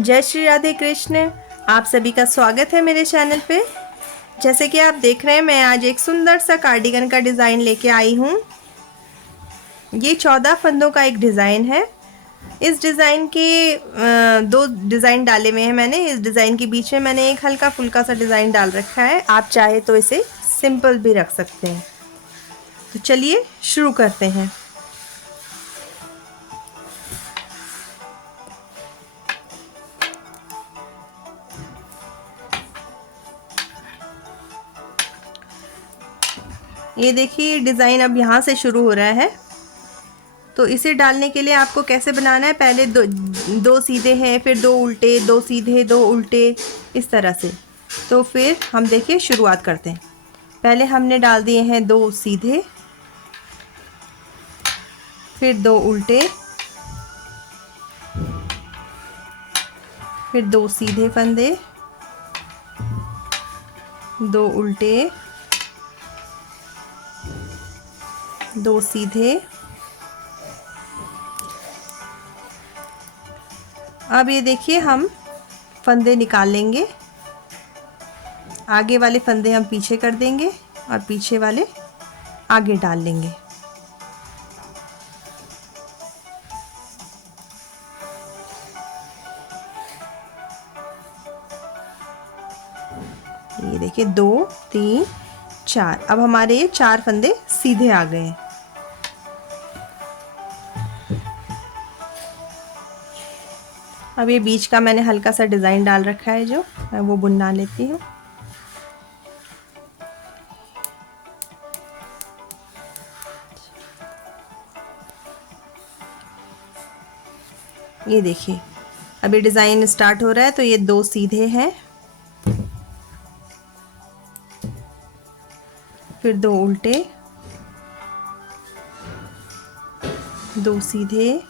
जय श्री राधे कृष्ण। आप सभी का स्वागत है मेरे चैनल पे। जैसे कि आप देख रहे हैं, मैं आज एक सुंदर सा कार्डिगन का डिज़ाइन लेके आई हूँ। ये 14 फंदों का एक डिज़ाइन है। इस डिज़ाइन के दो डिज़ाइन डाले हुए हैं मैंने। इस डिज़ाइन के बीच में मैंने एक हल्का फुल्का सा डिज़ाइन डाल रखा है। आप चाहे तो इसे सिंपल भी रख सकते हैं। तो चलिए शुरू करते हैं। ये देखिए, डिज़ाइन अब यहाँ से शुरू हो रहा है। तो इसे डालने के लिए आपको कैसे बनाना है, पहले दो सीधे हैं, फिर दो उल्टे, दो सीधे, दो उल्टे, इस तरह से। तो फिर हम देखिए शुरुआत करते हैं। पहले हमने डाल दिए हैं दो सीधे, फिर दो उल्टे, फिर दो सीधे फंदे, दो उल्टे, दो सीधे। अब ये देखिए, हम फंदे निकाल लेंगे। आगे वाले फंदे हम पीछे कर देंगे और पीछे वाले आगे डाल लेंगे। ये देखिए, 2 3 4। अब हमारे ये 4 फंदे सीधे आ गए हैं। अब ये बीच का मैंने हल्का सा डिज़ाइन डाल रखा है, जो मैं वो बुनना लेती हूँ। ये देखिए, अभी डिज़ाइन स्टार्ट हो रहा है। तो ये दो सीधे हैं, फिर दो उल्टे, दो सीधे,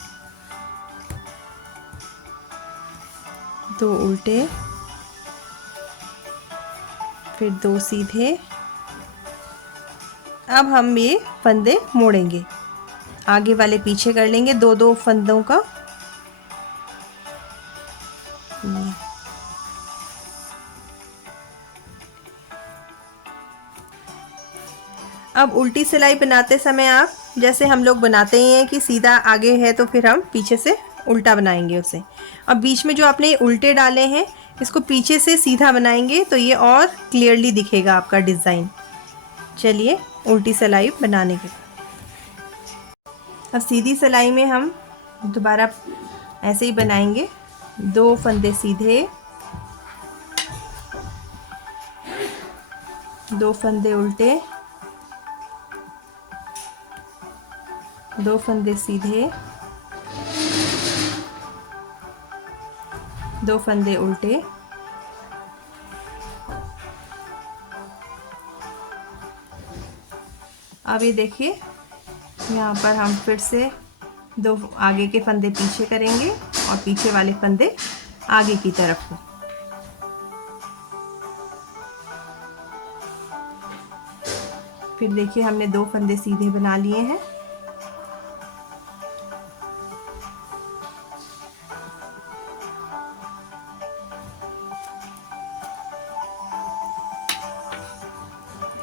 दो उल्टे, फिर दो सीधे। अब हम ये फंदे मोड़ेंगे, आगे वाले पीछे कर लेंगे, दो दो फंदों का। अब उल्टी सिलाई बनाते समय आप, जैसे हम लोग बनाते ही हैं कि सीधा आगे है तो फिर हम पीछे से उल्टा बनाएंगे उसे। अब बीच में जो आपने उल्टे डाले हैं, इसको पीछे से सीधा बनाएंगे तो ये और क्लियरली दिखेगा आपका डिज़ाइन। चलिए उल्टी सिलाई बनाने के। अब सीधी सिलाई में हम दोबारा ऐसे ही बनाएंगे। दो फंदे सीधे, दो फंदे उल्टे, दो फंदे सीधे, दो फंदे उल्टे, अब ये देखिए, यहाँ पर हम फिर से दो आगे के फंदे पीछे करेंगे और पीछे वाले फंदे आगे की तरफ को। फिर देखिए, हमने दो फंदे सीधे बना लिए हैं।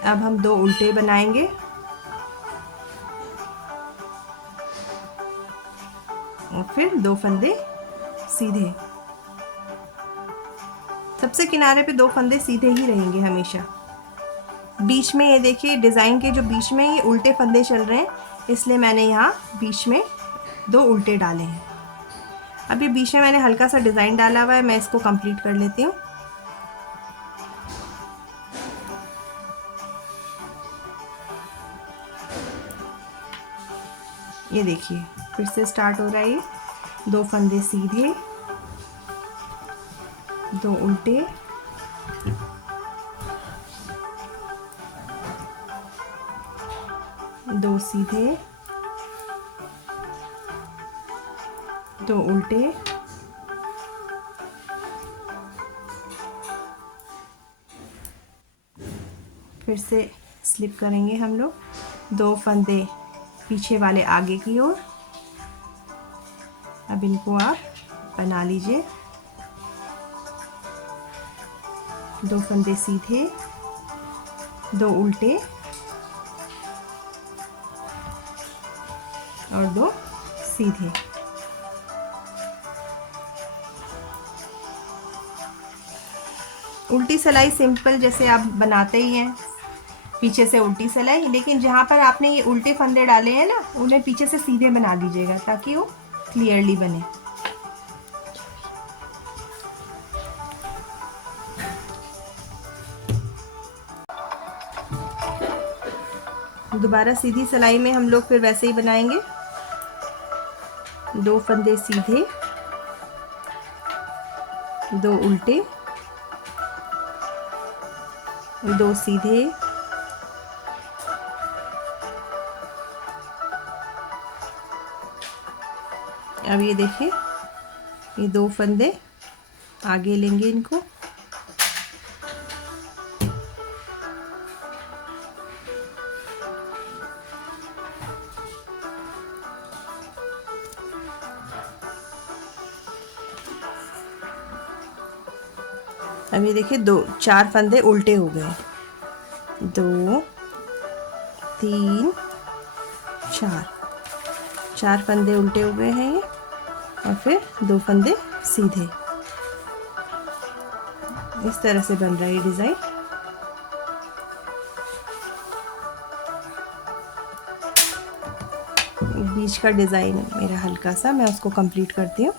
अब हम दो उल्टे बनाएंगे और फिर दो फंदे सीधे। सबसे किनारे पे दो फंदे सीधे ही रहेंगे हमेशा। बीच में ये देखिए, डिज़ाइन के जो बीच में ये उल्टे फंदे चल रहे हैं, इसलिए मैंने यहाँ बीच में दो उल्टे डाले हैं। अब ये बीच में मैंने हल्का सा डिज़ाइन डाला हुआ है, मैं इसको कंप्लीट कर लेती हूँ। ये देखिए, फिर से स्टार्ट हो रहा है। ये दो फंदे सीधे, दो उल्टे, दो सीधे, दो उल्टे, फिर से स्लिप करेंगे हम लोग। दो फंदे पीछे वाले आगे की ओर। अब इनको आप बना लीजिए। 2 फंदे सीधे, 2 उल्टे और 2 सीधे। उल्टी सिलाई सिंपल जैसे आप बनाते ही हैं, पीछे से उल्टी सिलाई, लेकिन जहाँ पर आपने ये उल्टे फंदे डाले हैं ना, उन्हें पीछे से सीधे बना दीजिएगा ताकि वो क्लियरली बने। दोबारा सीधी सिलाई में हम लोग फिर वैसे ही बनाएंगे। 2 फंदे सीधे, 2 उल्टे, 2 सीधे, अब ये देखिए, ये 2 फंदे आगे लेंगे इनको, अब ये देखिए 4 फंदे उल्टे हो गए, 2 3 4 फंदे उल्टे हो गए हैं ये, और फिर 2 फंदे सीधे। इस तरह से बन रहा है ये डिज़ाइन। बीच का डिज़ाइन मेरा हल्का सा, मैं उसको कंप्लीट करती हूँ।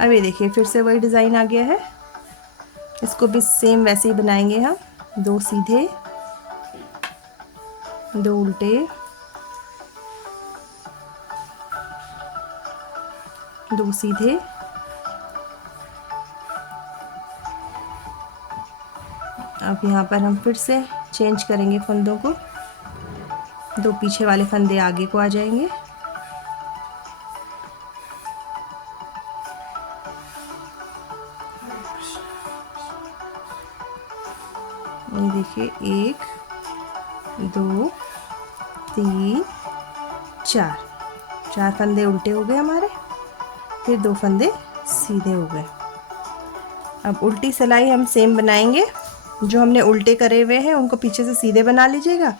अब ये देखिए फिर से वही डिज़ाइन आ गया है। इसको भी सेम वैसे ही बनाएंगे हम। 2 सीधे, 2 उल्टे, 2 सीधे, अब यहाँ पर हम फिर से चेंज करेंगे फंदों को। 2 पीछे वाले फंदे आगे को आ जाएंगे, ये देखिए 1 2 3 4 फंदे उल्टे हो गए हमारे, फिर 2 फंदे सीधे हो गए। अब उल्टी सिलाई हम सेम बनाएंगे। जो हमने उल्टे करे हुए हैं उनको पीछे से सीधे बना लीजिएगा,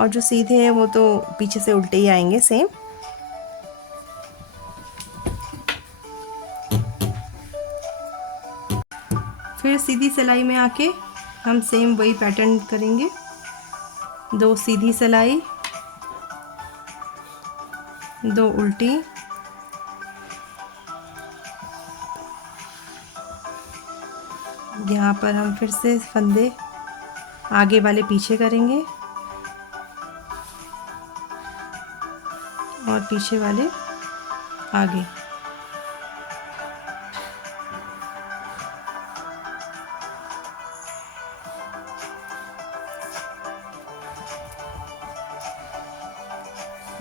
और जो सीधे हैं वो तो पीछे से उल्टे ही आएंगे सेम। फिर सीधी सिलाई में आके हम सेम वही पैटर्न करेंगे। 2 सीधी सिलाई, 2 उल्टी, यहाँ पर हम फिर से फंदे आगे वाले पीछे करेंगे और पीछे वाले आगे।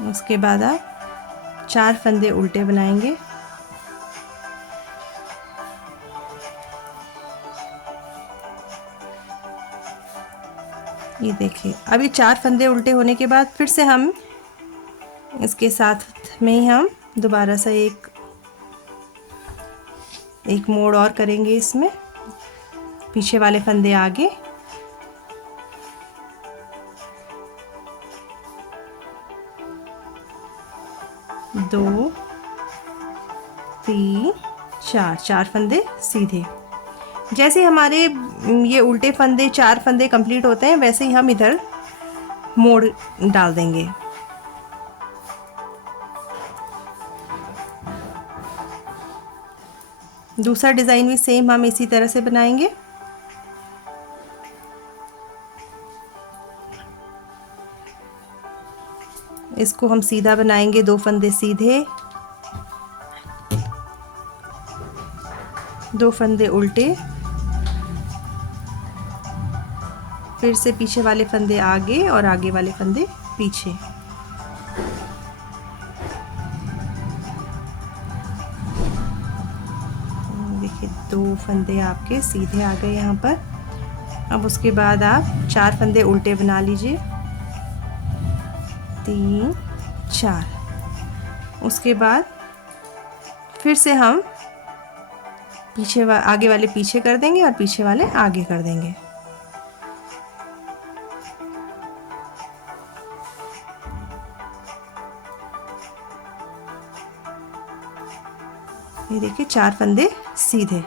उसके बाद आप 4 फंदे उल्टे बनाएंगे, ये देखिए। अब ये 4 फंदे उल्टे होने के बाद फिर से हम इसके साथ में ही हम दोबारा से एक मोड़ और करेंगे इसमें। पीछे वाले फंदे आगे, दो 3 4 फंदे सीधे। जैसे हमारे ये उल्टे फंदे 4 फंदे कंप्लीट होते हैं, वैसे ही हम इधर मोड़ डाल देंगे। दूसरा डिज़ाइन भी सेम हम इसी तरह से बनाएंगे। इसको हम सीधा बनाएंगे, 2 फंदे सीधे, 2 फंदे उल्टे, फिर से पीछे वाले फंदे आगे और आगे वाले फंदे पीछे। देखिए 2 फंदे आपके सीधे आ गए यहाँ पर। अब उसके बाद आप 4 फंदे उल्टे बना लीजिए, 3 4। उसके बाद फिर से हम आगे वाले पीछे कर देंगे और पीछे वाले आगे कर देंगे। ये देखिए 4 फंदे सीधे।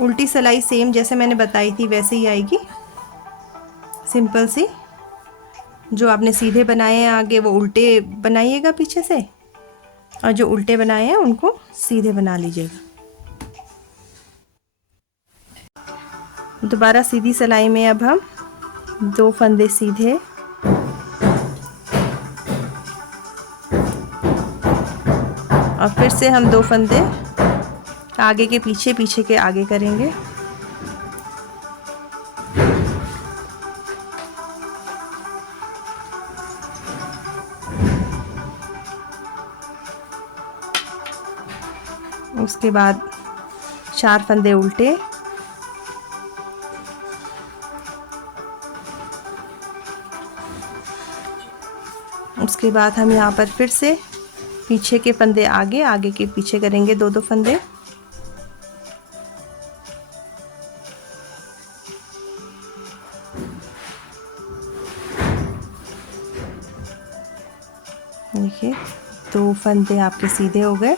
उल्टी सिलाई सेम जैसे मैंने बताई थी वैसे ही आएगी, सिंपल सी। जो आपने सीधे बनाए हैं आगे वो उल्टे बनाइएगा पीछे से, और जो उल्टे बनाए हैं उनको सीधे बना लीजिएगा। दोबारा सीधी सिलाई में अब हम 2 फंदे सीधे और फिर से हम 2 फंदे आगे के पीछे, पीछे के आगे करेंगे। उसके बाद 4 फंदे उल्टे, उसके बाद हम यहाँ पर फिर से पीछे के फंदे आगे, आगे के पीछे करेंगे 2-2 फंदे। देखिए 2 फंदे आपके सीधे हो गए,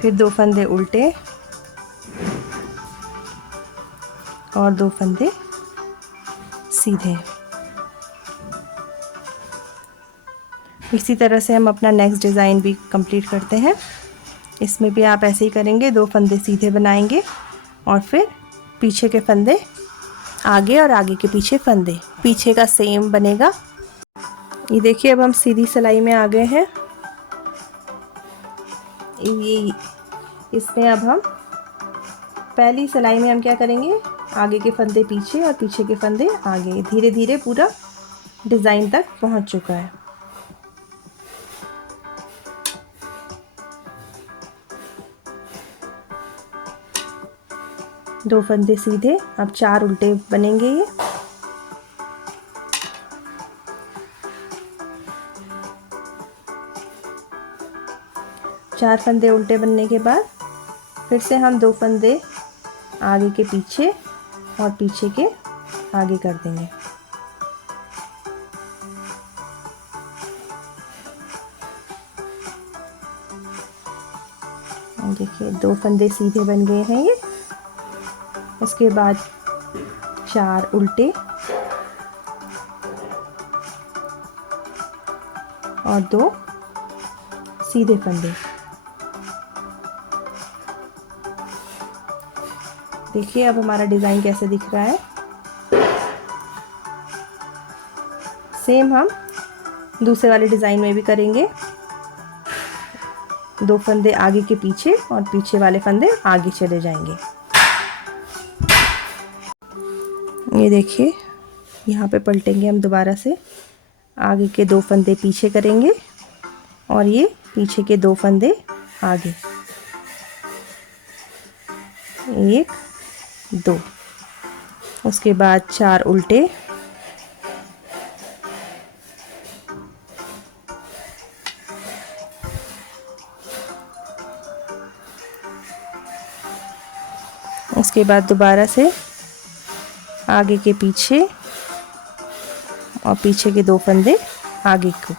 फिर 2 फंदे उल्टे और 2 फंदे सीधे। इसी तरह से हम अपना नेक्स्ट डिज़ाइन भी कंप्लीट करते हैं। इसमें भी आप ऐसे ही करेंगे, 2 फंदे सीधे बनाएंगे और फिर पीछे के फंदे आगे और आगे के पीछे फंदे, पीछे का सेम बनेगा। ये देखिए अब हम सीधी सिलाई में आ गए हैं। ये इसमें अब हम पहली सिलाई में हम क्या करेंगे, आगे के फंदे पीछे और पीछे के फंदे आगे। धीरे धीरे पूरा डिज़ाइन तक पहुंच चुका है। दो फंदे सीधे, अब 4 उल्टे बनेंगे। ये चार फंदे उल्टे बनने के बाद फिर से हम 2 फंदे आगे के पीछे और पीछे के आगे कर देंगे। देखिए 2 फंदे सीधे बन गए हैं ये। उसके बाद 4 उल्टे और 2 सीधे फंदे। देखिए अब हमारा डिज़ाइन कैसे दिख रहा है। सेम हम दूसरे वाले डिज़ाइन में भी करेंगे। 2 फंदे आगे के पीछे और पीछे वाले फंदे आगे चले जाएंगे। ये देखिए यहाँ पे पलटेंगे हम दोबारा से, आगे के 2 फंदे पीछे करेंगे और ये पीछे के 2 फंदे आगे, 1 2। उसके बाद 4 उल्टे उसके बाद दोबारा से आगे के पीछे और पीछे के 2 फंदे आगे को।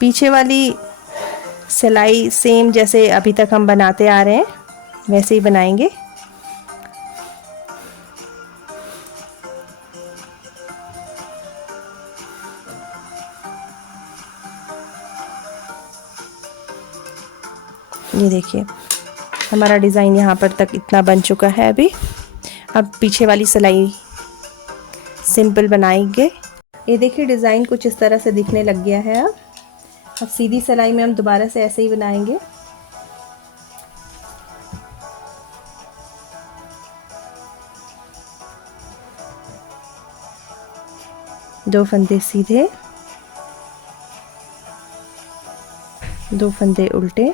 पीछे वाली सिलाई सेम जैसे अभी तक हम बनाते आ रहे हैं वैसे ही बनाएंगे। ये देखिए हमारा डिज़ाइन यहाँ पर तक इतना बन चुका है। अभी अब पीछे वाली सिलाई सिंपल बनाएंगे। ये देखिए डिज़ाइन कुछ इस तरह से दिखने लग गया है। अब सीधी सिलाई में हम दोबारा से ऐसे ही बनाएंगे। दो फंदे सीधे, 2 फंदे उल्टे,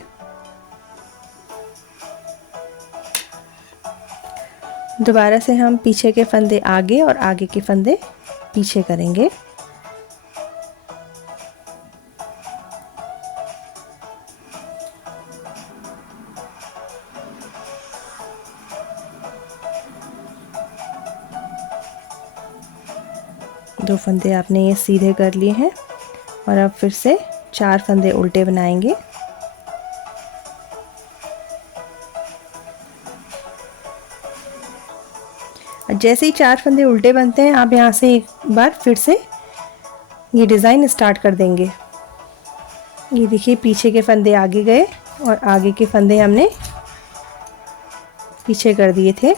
दोबारा से हम पीछे के फंदे आगे और आगे के फंदे पीछे करेंगे। 2 फंदे आपने ये सीधे कर लिए हैं और अब फिर से 4 फंदे उल्टे बनाएंगे। जैसे ही 4 फंदे उल्टे बनते हैं आप यहाँ से एक बार फिर से ये डिज़ाइन स्टार्ट कर देंगे। ये देखिए पीछे के फंदे आगे गए और आगे के फंदे हमने पीछे कर दिए थे।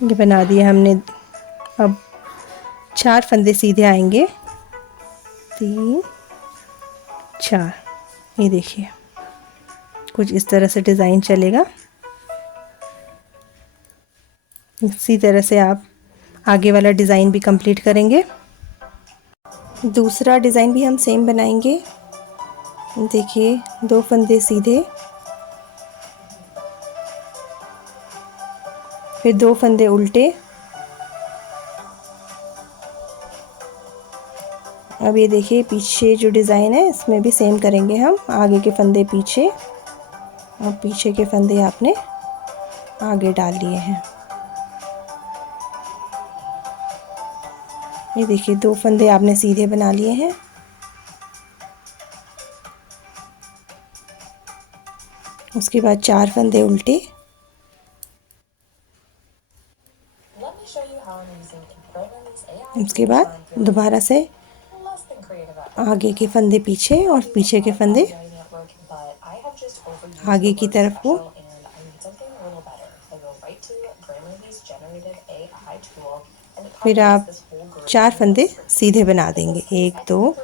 ये बना दिया हमने। अब 4 फंदे सीधे आएंगे, 3 4। ये देखिए कुछ इस तरह से डिज़ाइन चलेगा। इसी तरह से आप आगे वाला डिज़ाइन भी कंप्लीट करेंगे। दूसरा डिज़ाइन भी हम सेम बनाएंगे। देखिए 2 फंदे सीधे, फिर 2 फंदे उल्टे। अब ये देखिए पीछे जो डिज़ाइन है इसमें भी सेम करेंगे हम। आगे के फंदे पीछे और पीछे के फंदे आपने आगे डाल लिए हैं। ये देखिए 2 फंदे आपने सीधे बना लिए हैं। उसके बाद 4 फंदे उल्टे। उसके बाद दोबारा से आगे के फंदे पीछे और पीछे के फंदे आगे की तरफ को। फिर आप 4 फंदे सीधे बना देंगे, 1 2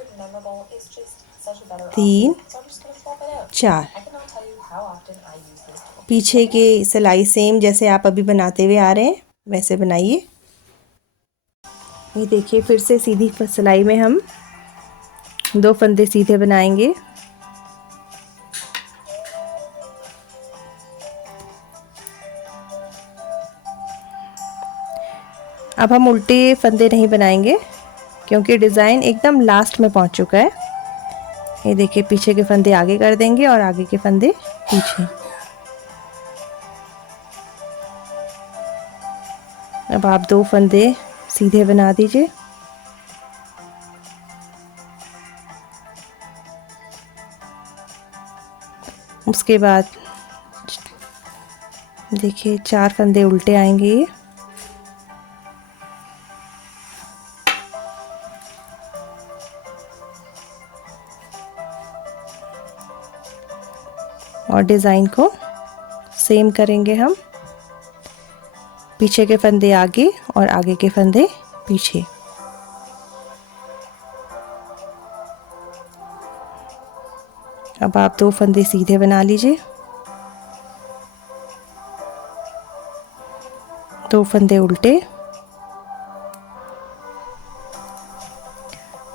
3 4। पीछे के सिलाई सेम जैसे आप अभी बनाते हुए आ रहे हैं वैसे बनाइए। ये देखिए फिर से सीधी सिलाई में हम 2 फंदे सीधे बनाएंगे। अब हम उल्टे फंदे नहीं बनाएंगे क्योंकि डिज़ाइन एकदम लास्ट में पहुंच चुका है। ये देखिए पीछे के फंदे आगे कर देंगे और आगे के फंदे पीछे। अब आप 2 फंदे सीधे बना दीजिए। उसके बाद देखिए 4 फंदे उल्टे आएंगे ये। और डिज़ाइन को सेम करेंगे हम। पीछे के फंदे आगे और आगे के फंदे पीछे। अब आप 2 फंदे सीधे बना लीजिए, 2 फंदे उल्टे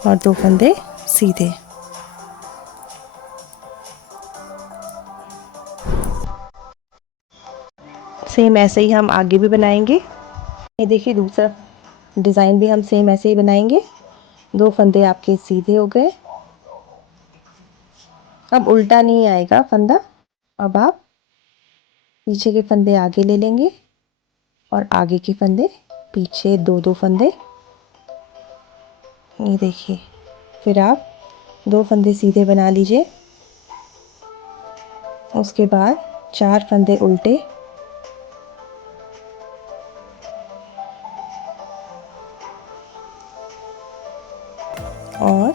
और 2 फंदे सीधे। सेम ऐसे ही हम आगे भी बनाएंगे। ये देखिए दूसरा डिज़ाइन भी हम सेम ऐसे ही बनाएंगे। 2 फंदे आपके सीधे हो गए। अब उल्टा नहीं आएगा फंदा। अब आप पीछे के फंदे आगे ले लेंगे और आगे के फंदे पीछे, 2 फंदे। ये देखिए फिर आप 2 फंदे सीधे बना लीजिए। उसके बाद 4 फंदे उल्टे और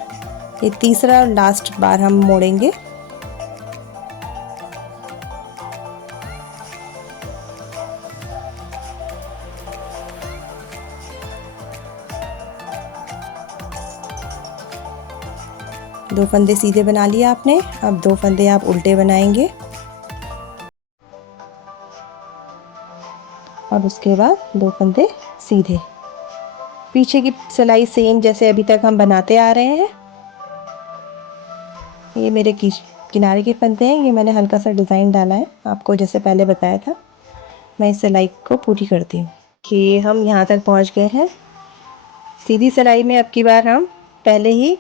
ये तीसरा लास्ट बार हम मोड़ेंगे। दो फंदे सीधे बना लिए आपने। अब 2 फंदे आप उल्टे बनाएंगे और उसके बाद 2 फंदे सीधे। पीछे की सिलाई सेम जैसे अभी तक हम बनाते आ रहे हैं। ये मेरे किनारे के फंदे हैं। ये मैंने हल्का सा डिज़ाइन डाला है, आपको जैसे पहले बताया था। मैं इस सिलाई को पूरी करती हूँ कि हम यहाँ तक पहुँच गए हैं। सीधी सिलाई में अब की बार हम पहले ही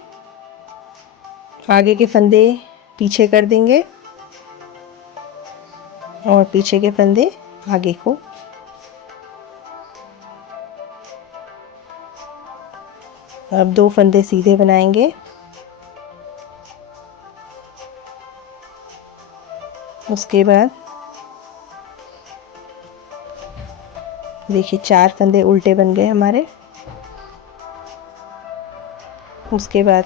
आगे के फंदे पीछे कर देंगे और पीछे के फंदे आगे को। अब 2 फंदे सीधे बनाएंगे। उसके बाद देखिए 4 फंदे उल्टे बन गए हमारे। उसके बाद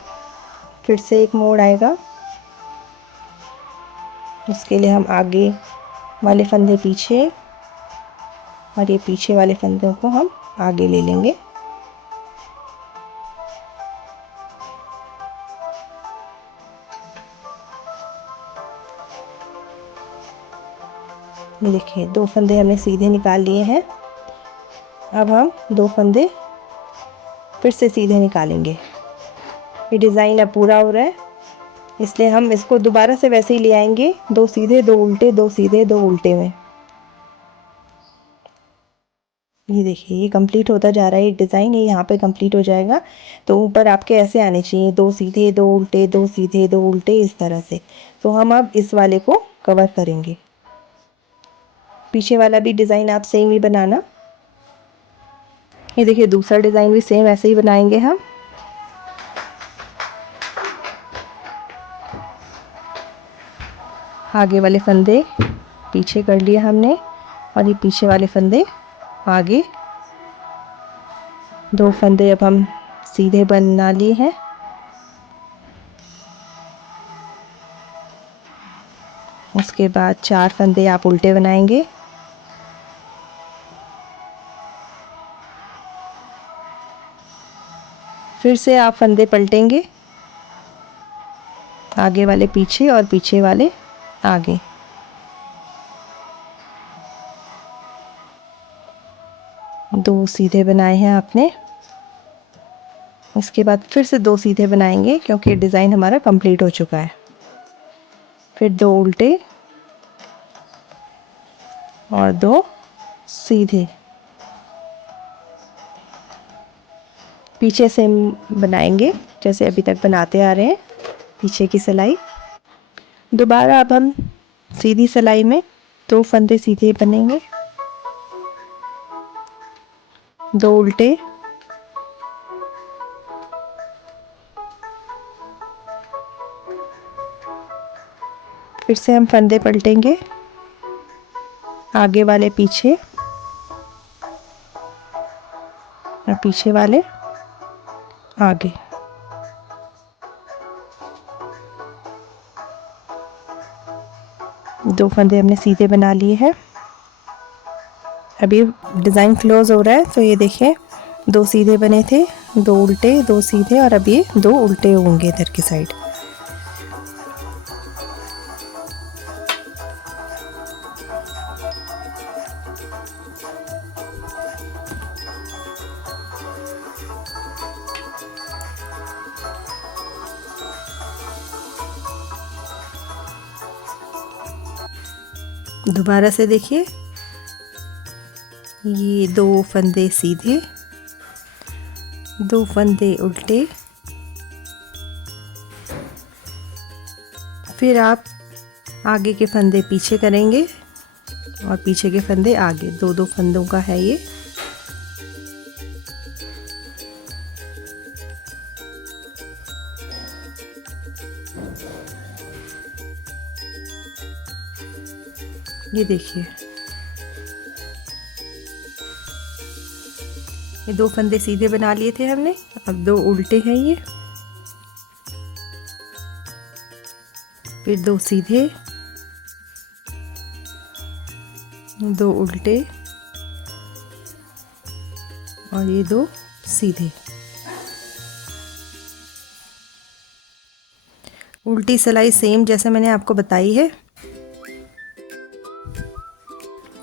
फिर से एक मोड़ आएगा, उसके लिए हम आगे वाले फंदे पीछे और ये पीछे वाले फंदों को हम आगे ले लेंगे। ये देखिए 2 फंदे हमने सीधे निकाल लिए हैं। अब हम 2 फंदे फिर से सीधे निकालेंगे। ये डिज़ाइन अब पूरा हो रहा है, इसलिए हम इसको दोबारा से वैसे ही ले आएंगे, 2 सीधे 2 उल्टे, 2 सीधे 2 उल्टे में। ये देखिए ये कंप्लीट होता जा रहा है, ये डिज़ाइन ये यहाँ पे कंप्लीट हो जाएगा। तो ऊपर आपके ऐसे आने चाहिए, 2 सीधे 2 उल्टे, 2 सीधे 2 उल्टे, इस तरह से। तो हम अब इस वाले को कवर करेंगे। पीछे वाला भी डिज़ाइन आप सेम ही बनाना। ये देखिए दूसरा डिज़ाइन भी सेम ऐसे ही बनाएंगे हम। आगे वाले फंदे पीछे कर लिए हमने और ये पीछे वाले फंदे आगे। 2 फंदे अब हम सीधे बना लिए हैं। उसके बाद 4 फंदे आप उल्टे बनाएंगे। फिर से आप फंदे पलटेंगे, आगे वाले पीछे और पीछे वाले आगे। दो सीधे बनाए हैं आपने। इसके बाद फिर से 2 सीधे बनाएंगे क्योंकि डिज़ाइन हमारा कंप्लीट हो चुका है। फिर 2 उल्टे और 2 सीधे। पीछे से बनाएंगे जैसे अभी तक बनाते आ रहे हैं, पीछे की सिलाई। दोबारा अब हम सीधी सिलाई में 2 फंदे सीधे बनेंगे, 2 उल्टे, फिर से हम फंदे पलटेंगे, आगे वाले पीछे और पीछे वाले आगे। दो फंदे हमने सीधे बना लिए हैं। अभी डिज़ाइन क्लोज हो रहा है, तो ये देखिए 2 सीधे बने थे, 2 उल्टे, 2 सीधे और अब ये 2 उल्टे होंगे इधर की साइड। दोबारा से देखिए, ये 2 फंदे सीधे, 2 फंदे उल्टे, फिर आप आगे के फंदे पीछे करेंगे और पीछे के फंदे आगे। 2-2 फंदों का है ये। ये देखिए ये 2 फंदे सीधे बना लिए थे हमने, अब 2 उल्टे हैं ये, फिर 2 सीधे, 2 उल्टे और ये 2 सीधे। उल्टी सिलाई सेम जैसे मैंने आपको बताई है।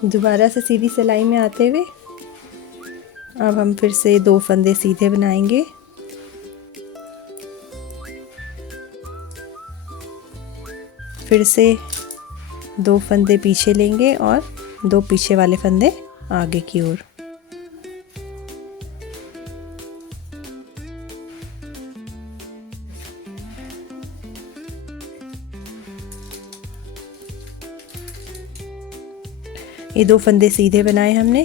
दोबारा से सीधी सिलाई में आते हुए अब हम फिर से 2 फंदे सीधे बनाएंगे, फिर से 2 फंदे पीछे लेंगे और 2 पीछे वाले फंदे आगे की ओर। ये 2 फंदे सीधे बनाए हमने।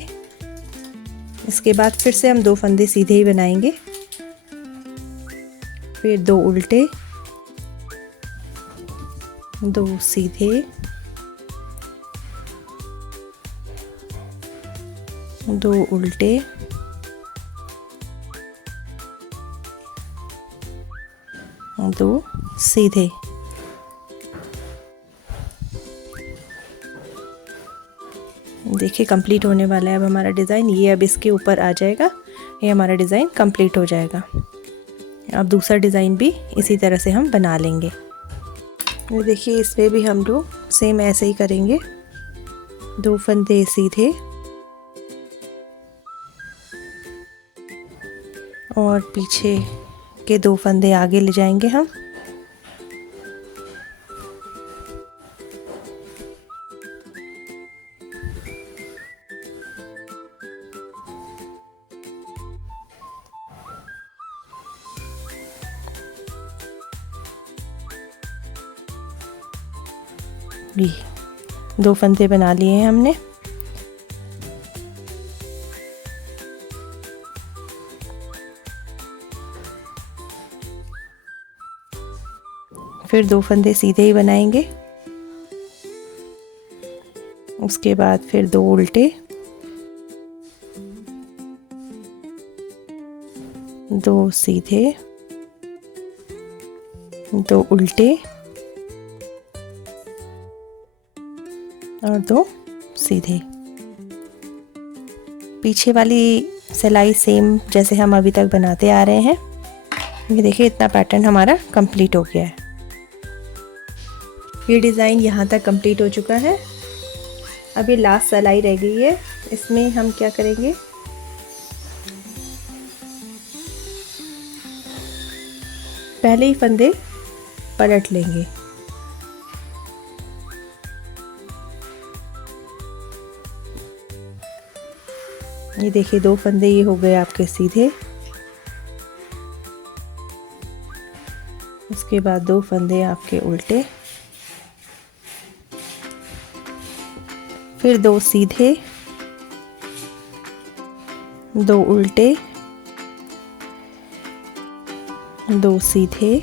इसके बाद फिर से हम 2 फंदे सीधे ही बनाएंगे। फिर 2 उल्टे, 2 सीधे, 2 उल्टे, 2 सीधे। देखिए कंप्लीट होने वाला है अब हमारा डिज़ाइन। ये अब इसके ऊपर आ जाएगा, ये हमारा डिज़ाइन कंप्लीट हो जाएगा। अब दूसरा डिज़ाइन भी इसी तरह से हम बना लेंगे। ये देखिए इसमें भी हम लोग सेम ऐसे ही करेंगे। 2 फंदे सीधे और पीछे के 2 फंदे आगे ले जाएंगे हम। ये 2 फंदे बना लिए हैं हमने। फिर 2 फंदे सीधे ही बनाएंगे। उसके बाद फिर 2 उल्टे, 2 सीधे, 2 उल्टे और 2 सीधे। पीछे वाली सिलाई सेम जैसे हम अभी तक बनाते आ रहे हैं। ये देखिए इतना पैटर्न हमारा कंप्लीट हो गया है। ये डिज़ाइन यहाँ तक कंप्लीट हो चुका है। अभी लास्ट सिलाई रह गई है। इसमें हम क्या करेंगे, पहले ही फंदे पलट लेंगे। ये देखिए 2 फंदे ये हो गए आपके सीधे। उसके बाद 2 फंदे आपके उल्टे, फिर 2 सीधे, 2 उल्टे, 2 सीधे,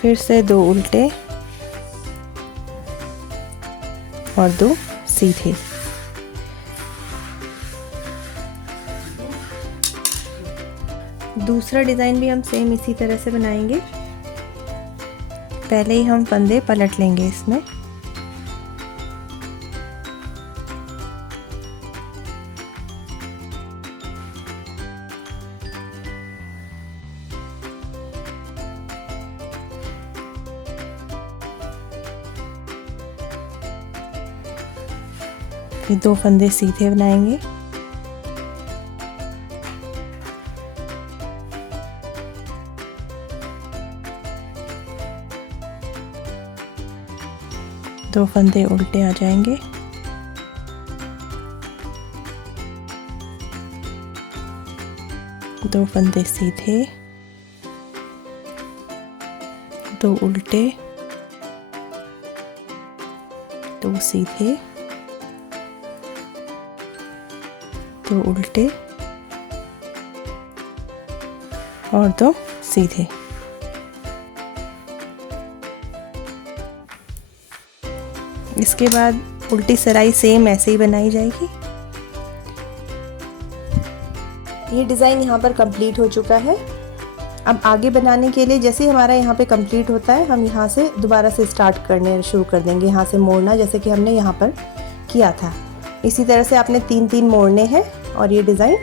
फिर से 2 उल्टे और 2 सीधे। दूसरा डिज़ाइन भी हम सेम इसी तरह से बनाएंगे। पहले ही हम फंदे पलट लेंगे इसमें। फिर 2 फंदे सीधे बनाएंगे, दो फंदे उल्टे आ जाएंगे, दो फंदे सीधे, 2 उल्टे, 2 सीधे, 2 उल्टे और 2 सीधे। इसके बाद उल्टी सिलाई सेम ऐसे ही बनाई जाएगी। ये डिज़ाइन यहाँ पर कंप्लीट हो चुका है। अब आगे बनाने के लिए जैसे हमारा यहाँ पे कंप्लीट होता है, हम यहाँ से दोबारा से स्टार्ट करने शुरू कर देंगे। यहाँ से मोड़ना जैसे कि हमने यहाँ पर किया था, इसी तरह से आपने 3-3 मोड़ने हैं और ये डिज़ाइन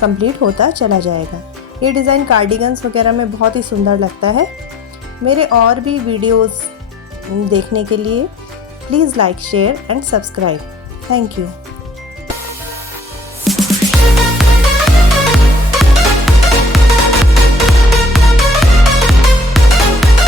कंप्लीट होता चला जाएगा। ये डिज़ाइन कार्डिगन्स वगैरह में बहुत ही सुंदर लगता है। मेरे और भी वीडियोस देखने के लिए please like, share and subscribe. Thank you.